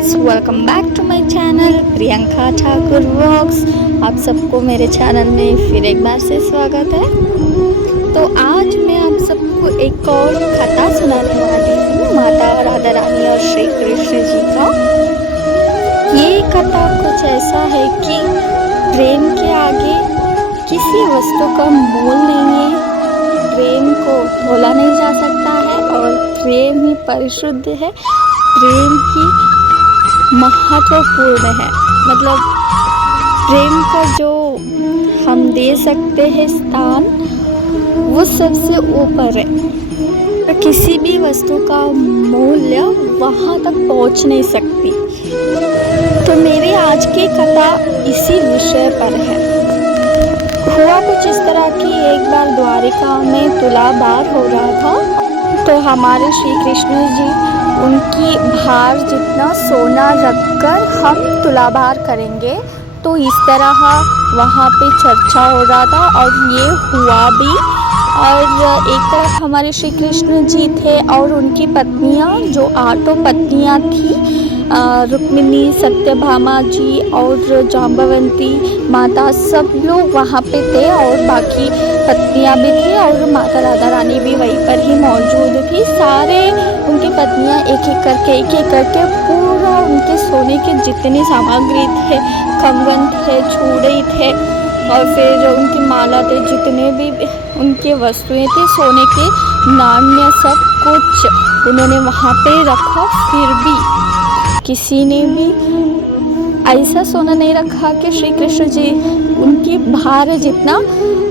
Guys, welcome back to my channel Priyanka Thakur vlogs. आप सबको मेरे चैनल में फिर एक बार से स्वागत है। तो आज मैं आप सबको एक और कथा सुनाने वाली हूँ, माता राधा रानी और श्री कृष्ण जी का। ये कथा कुछ ऐसा है कि प्रेम के आगे किसी वस्तु का मोल नहीं है, प्रेम को तोला नहीं जा सकता है और प्रेम ही परिशुद्ध है, प्रेम ही महत्वपूर्ण है। मतलब प्रेम का जो हम दे सकते हैं स्थान, वो सबसे ऊपर है। तो किसी भी वस्तु का मूल्य वहाँ तक पहुँच नहीं सकती। तो मेरी आज की कथा इसी विषय पर है। हुआ कुछ इस तरह कि एक बार द्वारिका में तुलाभार हो रहा था। तो हमारे श्री कृष्ण जी उनकी भार जितना सोना रखकर हम तुलाभार करेंगे, तो इस तरह वहाँ पे चर्चा हो रहा था और ये हुआ भी। और एक तरफ हमारे श्री कृष्ण जी थे और उनकी पत्नियाँ, जो 8 पत्नियाँ थी, रुक्मिणी, सत्यभामा जी और जाम्बवंती माता, सब लोग वहाँ पे थे और बाकी पत्नियाँ भी थी और माता राधा रानी भी वहीं पर ही मौजूद थी। सारे उनकी पत्नियाँ एक एक करके पूरा उनके सोने के जितनी सामग्री थे, कंगन थे, चूड़े थे और फिर उनकी माला थे, जितने भी उनके वस्तुएं थे, सोने के नाण्य, सब कुछ उन्होंने वहाँ पे रखा। फिर भी किसी ने भी ऐसा सोना नहीं रखा कि श्री कृष्ण जी उनकी भार जितना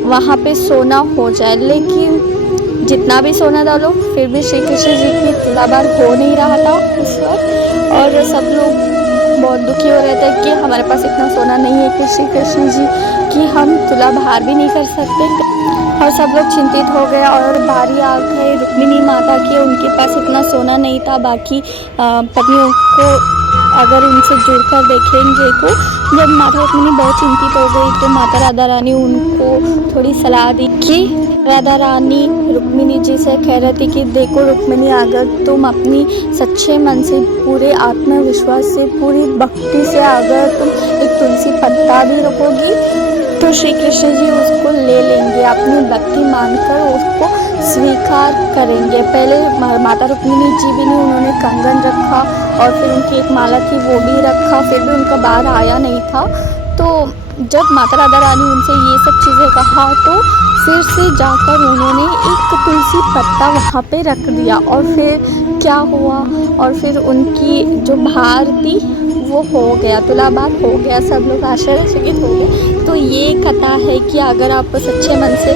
वहाँ पे सोना हो जाए। लेकिन जितना भी सोना डालो फिर भी श्री कृष्ण जी की तुलाभार हो नहीं रहा था उस वक्त। और सब लोग बहुत दुखी हो रहे थे कि हमारे पास इतना सोना नहीं है कि श्री कृष्ण जी की हम तुलाभार भी नहीं कर सकते। और सब लोग चिंतित हो गए और बारी आ गई रुक्मिणी माता की। उनके पास इतना सोना नहीं था। बाकी पत्नियों को अगर उनसे जुड़कर देखेंगे तो जब माता रुक्मिणी बहुत चिंतित हो गई तो माता राधा रानी उनको थोड़ी सलाह दी कि राधा रानी रुक्मिणी जी से कह रही थी कि देखो रुक्मिणी, अगर तुम अपनी सच्चे मन से, पूरे आत्मविश्वास से, पूरी भक्ति से अगर तुम एक तुलसी पत्ता भी रखोगी तो श्री कृष्ण जी उसको ले लेंगे, अपनी भक्ति मानकर उसको स्वीकार करेंगे। पहले माता रुक्मिणी जी भी नहीं, उन्होंने कंगन रखा और फिर उनकी एक माला थी वो भी रखा, फिर भी उनका बाहर आया नहीं था। तो जब माता राधा रानी उनसे ये सब चीज़ें कहा तो फिर से जाकर उन्होंने एक तुलसी पत्ता वहाँ पे रख दिया और फिर क्या हुआ, और फिर उनकी जो भार थी वो हो गया, तुलाभार हो गया। सब लोग आश्चर्यचकित हो गए। तो ये कथा है कि अगर आप सच्चे मन से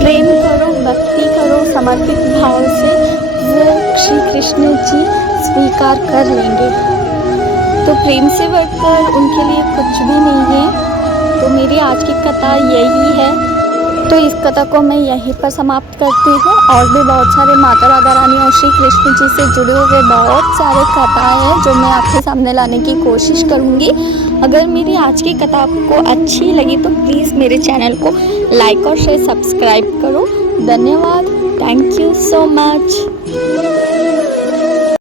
प्रेम करो, भक्ति करो, समर्पित भाव से, वो श्री कृष्ण जी स्वीकार कर लेंगे। तो प्रेम से बढ़कर उनके लिए कुछ भी नहीं है। तो मेरी आज की कथा यही है। तो इस कथा को मैं यहीं पर समाप्त करती हूँ। और भी बहुत सारे माता राधा रानी और श्री कृष्ण जी से जुड़े हुए बहुत सारे कथाएं हैं जो मैं आपके सामने लाने की कोशिश करूँगी। अगर मेरी आज की कथा आपको अच्छी लगी तो प्लीज़ मेरे चैनल को लाइक और शेयर, सब्सक्राइब करो। धन्यवाद। Thank you so much.